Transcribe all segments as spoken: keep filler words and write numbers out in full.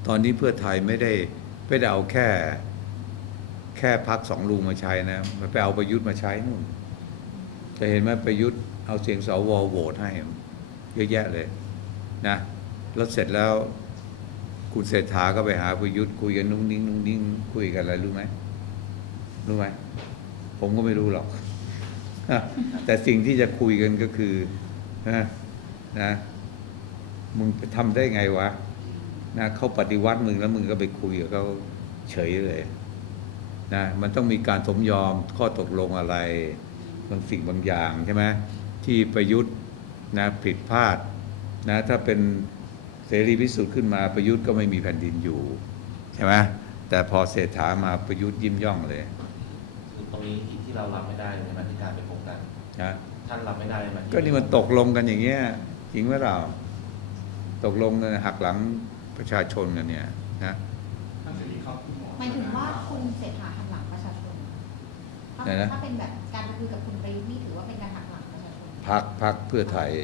ตอนนี้เพื่อไทยไม่ได้ไม่ได้เอาแค่แค่พักสองลุงมาใช้นะมันไปเอาประยุทธ์มาใช้นู่นจะเห็นไหมประยุทธ์เอาเสียงสวโหวตให้เยอะแยะเลยนะแล้วเสร็จแล้วคุณเศรษฐาก็ไปหาประยุทธ์คุยกันนุ่งนิ่งนุ่งนิ่งคุยกันอะไรรู้ไหมรู้ไหมผมก็ไม่รู้หรอกแต่สิ่งที่จะคุยกันก็คือนะนะมึงทำได้ไงวะนะเขาปฏิวัติมึงแล้วมึงก็ไปคุยกับเขาเฉยเลยนะมันต้องมีการสมยอมข้อตกลงอะไรบางสิ่งบางอย่างใช่ไหมที่ประยุทธ์นะผิดพลาดนะถ้าเป็นเสรีพิสุทธิ์ขึ้นมาประยุทธ์ก็ไม่มีแผ่นดินอยู่ใช่ไหมแต่พอเศรษฐามาประยุทธ์ยิ้มย่องเลยคือตรงนี้ที่เรารับไม่ได้ในมาตรการไปโครงการนะท่านรับไม่ได้ไหมก็นี่มันตกลงกันอย่างเงี้ยจริงไหมเราตกลงกันหักหลังประชาชนกันเนี่ยนะหมายถึงว่าคุณเศรษฐาหักหลังประชาชนถ้าเป็นแบบการไปคุยกับคุณประยุทธ์นี่ถือว่าเป็นการหักหลังประชาชนพักพักเพื่อไทย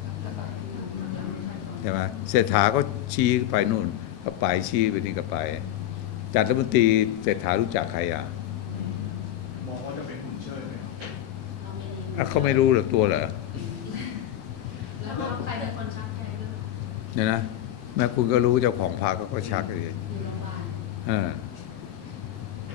ใช่ไหมเศรษฐาก็ชี้ไปนู่นก็ไปชี้ไปนี่ก็ไปจัดรัฐมนตรีเศรษฐารู้จักใครอ่ะมองว่าจะเป็นหุ่นเชิดไหมเขาไม่รู้หรอกตัวเหรอแล้วใครเป็นคนชักใครด้วยเนี่ยนะแม่คุณก็รู้เจ้าของพรรคก็ชักเลยอยู่โรงพยาบาล